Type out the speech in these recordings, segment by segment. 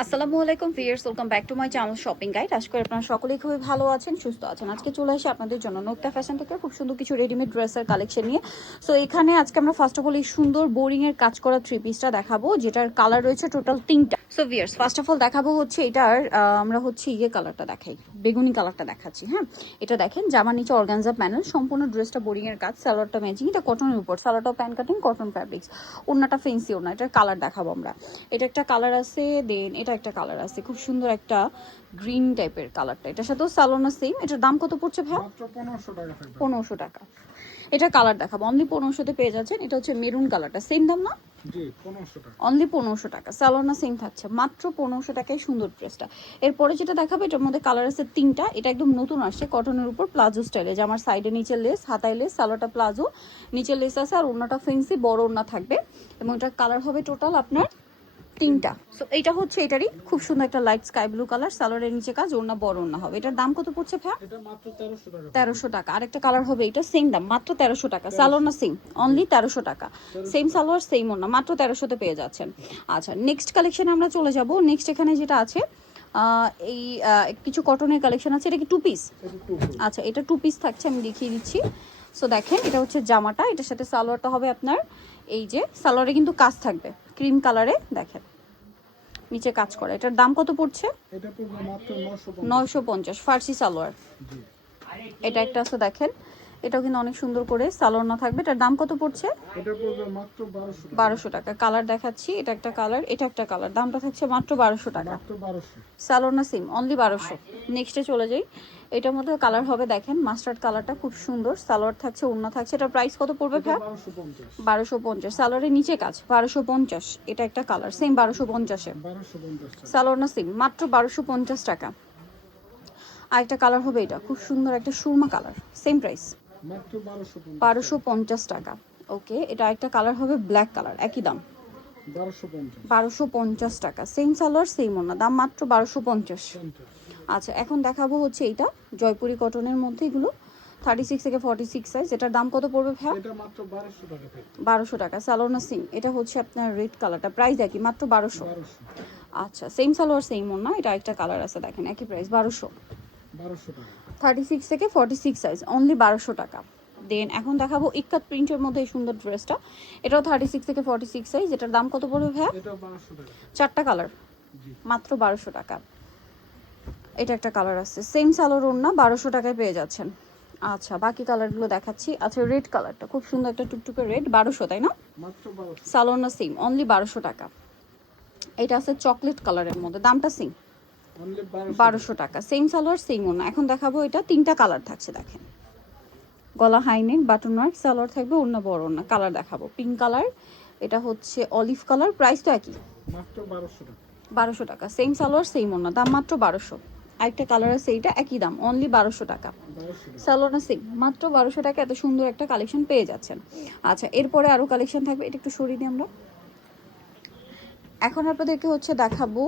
আসসালামু আলাইকুম viewers, welcome back to my channel shopping guide. আশা করি আপনারা সকলেই খুবই ভালো আছেন, সুস্থ আছেন। আজকে চলে আসি আপনাদের জন্য নোক্তা ফ্যাশন থেকে খুব সুন্দর কিছু রেডিমেড ড্রেসের কালেকশন নিয়ে। সো এখানে আজকে আমরা ফার্স্ট অফ অল এই সুন্দর বোরিং এর কাজ করা থ্রি পিসটা দেখাবো, যেটার কালার রয়েছে টোটাল 3টা। So viewers, first of all দেখাবো হচ্ছে এটার আমরা হচ্ছে কালারটা দেখাই, বেগুনি কালারটা দেখাচ্ছি। হ্যাঁ, এটা দেখেন জামার নিচে অর্গানজা প্যানেল, সম্পূর্ণ ড্রেসটা বোরিং এর কাজ, সালোয়ারটা ম্যাচিং, এটা কটনের উপর, সালোয়ারটাও প্যান কাটিং কটন ফ্যাব্রিক্স, ওড়নাটা ফেন্সি ওড়না। এটার কালার দেখাবো আমরা। এটা একটা কালার আছে, দেন এটা একটা কালার আছে, খুব সুন্দর একটা গ্রিন টাইপের কালারটা। এটার সাথেও সালোনা সেম। এটার দাম কত পড়ছে ভাই? মাত্র 1500 টাকা থাকবে। 1500 টাকা। এটা কালার দেখাবো, অনলি 1500-তে পেয়ে যাচ্ছেন। এটা হচ্ছে মেরুন কালারটা, সেম দাম না? জি 1500 টাকা। অনলি 1500 টাকা। সালোনা সেম থাকছে, মাত্র 1500 টাকায় সুন্দর ড্রেসটা। এরপরে যেটা দেখাবো, এটার মধ্যে কালার আছে 3টা। এটা একদম নতুন আসছে, কটনের উপর প্লাজো স্টাইলে, যে আমার সাইডে নিচের লেস, হাতায় লেস, সালোয়ারটা প্লাজো, নিচের লেস আছে, আর ওড়নাটা ফেন্সি বড় ওড়না থাকবে। এবং এটার কালার হবে টোটাল আপনার 3টা। সো এইটা হচ্ছে এটারই খুব সুন্দর একটা লাইট স্কাই ব্লু কালার, সালোয়ারের নিচে কাজ, ওড়না বড় ওড়না হবে। এটার দাম কত পড়ছে ভাই? এটা মাত্র 1300 টাকা। 1300 টাকা। আরেকটা কালার হবে, এটা সেম দাম, মাত্র 1300 টাকা। সালোয়ার না সেম, অনলি 1300 টাকা। সেম সালোয়ার সেম ওড়না, মাত্র 1300-তে পেয়ে যাচ্ছেন। আচ্ছা, নেক্সট কালেকশনে আমরা চলে যাব। নেক্সট এখানে যেটা আছে এই কিছু কটনের কালেকশন আছে। এটা কি টু পিস? আচ্ছা, এটা টু পিস থাকছে, আমি দেখিয়ে দিচ্ছি। সো দেখেন, এটা হচ্ছে জামাটা, এটার সাথে সালোয়ারটা হবে আপনার এই যে, সালোয়ারে কিন্তু কাজ থাকবে ক্রিম কালারে, দেখেন নিচে কাজ করে। এটার দাম কত পড়ছে? এটা পড়বে মাত্র 950। ফার্সি সালোয়ার। জি। এটা একটা আছে দেখেন, এটাও কিন্তু অনেক সুন্দর করে সালোয়ার না থাকবে। এটার দাম কত পড়ছে? এটা পড়বে মাত্র 1200 টাকা। 1200 টাকা। কালার দেখাচ্ছি, এটা একটা কালার, এটা একটা কালার, দামটা থাকছে মাত্র 1200 টাকা। মাত্র 1200। সালোয়ার না সিম, অনলি 1200। নেক্সটে চলে যাই। এটার মধ্যে কালার হবে দেখেন মাস্টার্ড কালারটা, খুব সুন্দর। সালোয়ার থাকছে, ওড়না থাকছে। এটা প্রাইস কত পড়বে এটা ভাই? 1250। 1250। সালোয়ারের নিচে কাজ, 1250। এটা একটা কালার, সেম 1250-এ। 1250 টাকা। সালোয়ার না সিম, মাত্র 1250 টাকা। আরেকটা কালার হবে, এটা খুব সুন্দর একটা সুরমা কালার, সেম প্রাইস, মাত্র 1250। 1250 টাকা। ওকে, এটা একটা কালার হবে ব্ল্যাক কালার, একই দাম, 1250। 1250 টাকা। সেম সালোয়ার সেম ওড়না, দাম মাত্র 1250। 50। আচ্ছা, এখন দেখাবো হচ্ছে এইটা জয়পুরি কটনের মধ্যে, এগুলো 36 থেকে 46 সাইজ। এটার দাম কত পড়বে ভাই? এটা মাত্র 1200 টাকা থাকবে। 1200 টাকা। সালোয়ার না সেম, এটা হচ্ছে আপনার রেড কালারটা, প্রাইস একই, মাত্র 1200। 1200। আচ্ছা, সেম সালোয়ার সেম ওড়না, এটা একটা কালার আছে দেখেন, একই প্রাইস 1200। 1200 টাকা। 36 থেকে 46 সাইজ, অনলি 1200 টাকা। দেন এখন দেখাবো ইক্কাত প্রিন্টের মধ্যে এই সুন্দর ড্রেসটা। এটাও 36 থেকে 46 সাইজ। এটার দাম কত পড়বে ভাইয়া? এটা 1200 টাকা। 4টা কালার, জি। মাত্র 1200 টাকা। এটা একটা কালার আছে, সেম সালোয়ার ওড়না, 1200 টাকায় পেয়ে যাচ্ছেন। আচ্ছা, বাকি কালারগুলো দেখাচ্ছি। আচ্ছা, রেড কালারটা খুব সুন্দর একটা টুকটুকে রেড, 1200 তাই না? মাত্র 1200। সালোয়ার না সেম, অনলি 1200 টাকা। এটা আছে চকলেট কালারের মধ্যে, দামটা সেম, অনলি 1200 টাকা। সেম সালোয়ার সেম ওড়না। এখন দেখাবো, এটা 3টা কালার থাকছে দেখেন, গলা হাইনেক, বাটন ওয়ার্ক, সালোয়ার থাকবে, ওড়না বড় ওড়না। কালার দেখাবো, পিঙ্ক কালার, এটা হচ্ছে অলিভ কালার, প্রাইস তো একই, মাত্র 1200 টাকা। 1200 টাকা। সেম সালোয়ার সেম ওড়না, দাম মাত্র 1200। আরেকটা কালার আছে, এইটা একই দাম, অনলি 1200 টাকা। 1200 টাকা। সালোয়ার সেম, মাত্র 1200 টাকা। এত সুন্দর একটা কালেকশন পেয়ে যাচ্ছেন। আচ্ছা, এরপরে আরও কালেকশন থাকবে, এটা একটু সরিয়ে দিই আমরা। এখন আপনাদেরকে হচ্ছে দেখাবো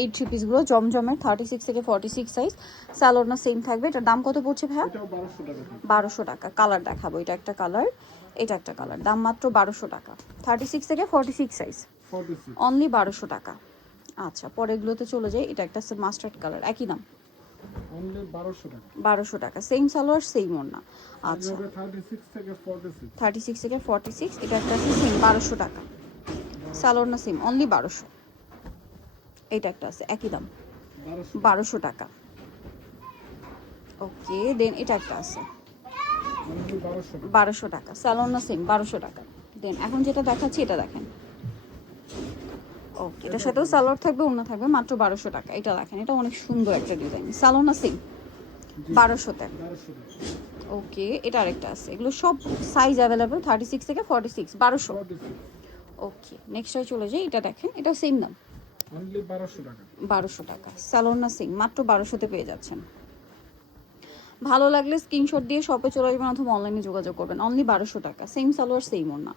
এই থ্রি পিসগুলো জমজমের, 36 থেকে 46 সাইজ। সালোয়ার না সেম থাকবে। এটার দাম কত পড়ছে ভাই? এটাও 1200 টাকা থাকবে। 1200 টাকা। কালার দেখাবো, এটা একটা কালার, এটা একটা কালার, দাম মাত্র 1200 টাকা। 36 থেকে 46 সাইজ, 46। অনলি 1200 টাকা। আচ্ছা, পরেরগুলোতে চলে যাই। এটা একটা মাস্টার্ড কালার, একই দাম, অনলি 1200 টাকা। 1200 টাকা। সেম সালোয়ার সেম ওড়না। আচ্ছা, এভাবে 36 থেকে 46। 36 থেকে 46, এটা একটা আছে সেম 1200 টাকা। সালোয়ার না সেম, অনলি 1200। এটা একটা আছে, একই দাম, 1200। 1200 টাকা। ওকে, দেন এটা একটা আছে অনলি 1200 টাকা। 1200 টাকা। সালোয়ার না সেম, 1200 টাকা। দেন এখন যেটা দেখাচ্ছি, এটা দেখেন, ওকে, এটার সাথেও সালোয়ার থাকবে, ওড়না থাকবে, মাত্র 1200 টাকা। এটা দেখেন, এটা অনেক সুন্দর একটা ডিজাইন, সালোয়ার না সেম, 1200-তে। 1200 টাকা। ওকে, এটা আরেকটা আছে, এগুলো সব সাইজ অ্যাভেলেবেল, 36 থেকে 46, 1200। 46। ওকে, নেক্সটে চলে যাই। এটা দেখেন, এটা সেম দাম, অনলি 1200 টাকা। 1200 টাকা। সালোয়ার না সেম, মাত্র 1200-তে পেয়ে যাচ্ছেন। ভালো লাগলে স্ক্রিনশট দিয়ে শপে চলে আসবেন অথবা অনলাইনে যোগাযোগ করবেন, অনলি 1200 টাকা। সেম সালোয়ার সেম ওড়না।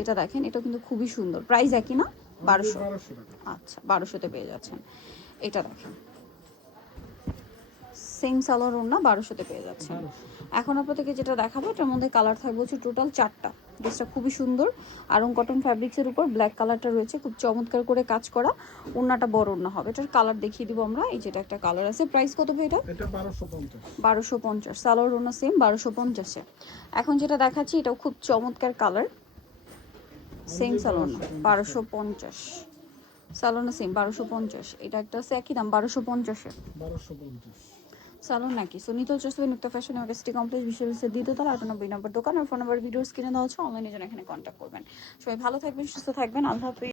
এটা দেখেন, এটা কিন্তু খুবই সুন্দর, প্রাইস একই না? 1200। 1200 টাকা। আচ্ছা, 1200-তে পেয়ে যাচ্ছেন। এটা দেখেন, সেম সালোয়ার ওড়না 1200-তে পেয়ে যাচ্ছেন। 1200। এখন আপনাদেরকে যেটা দেখাবো এটার মধ্যে কালার থাকবে হচ্ছে টোটাল 4টা। ড্রেসটা খুবই সুন্দর, আরং কটন ফ্যাব্রিক্সের উপর ব্ল্যাক কালারটা রয়েছে, খুব চমৎকার করে কাজ করা। ওড়নাটা বড় ওড়না হবে। এটার কালার দেখিয়ে দিব আমরা। এই যেটা একটা কালার আছে, প্রাইস কত ভাই এটা? এটা 1250। 1250। সালোয়ার ওড়না সেম 1250-এ। এখন যেটা দেখাচ্ছি এটাও খুব চমৎকার কালার, সেম সালোয়ার না 1250। সালোনা সেম 1250। এটা একটা আছে একই দাম 1250-এ। 1250। সালোন নাকি সুনিতা চৌধুরী নুক্তা ফ্যাশন ইউনিভার্সিটি কমপ্লেক্স বিশ্ববিদ্যালয়ের দ্বিতীয়তলা 98 নম্বর দোকান। আর ফোন নাম্বার ভিডিওস কিনে দেওয়া হচ্ছে, অনলাইনে জন্য এখানে কন্ট্যাক্ট করবেন। সবাই ভালো থাকবেন, সুস্থ থাকবেন, আল্লাহ হাফেজ।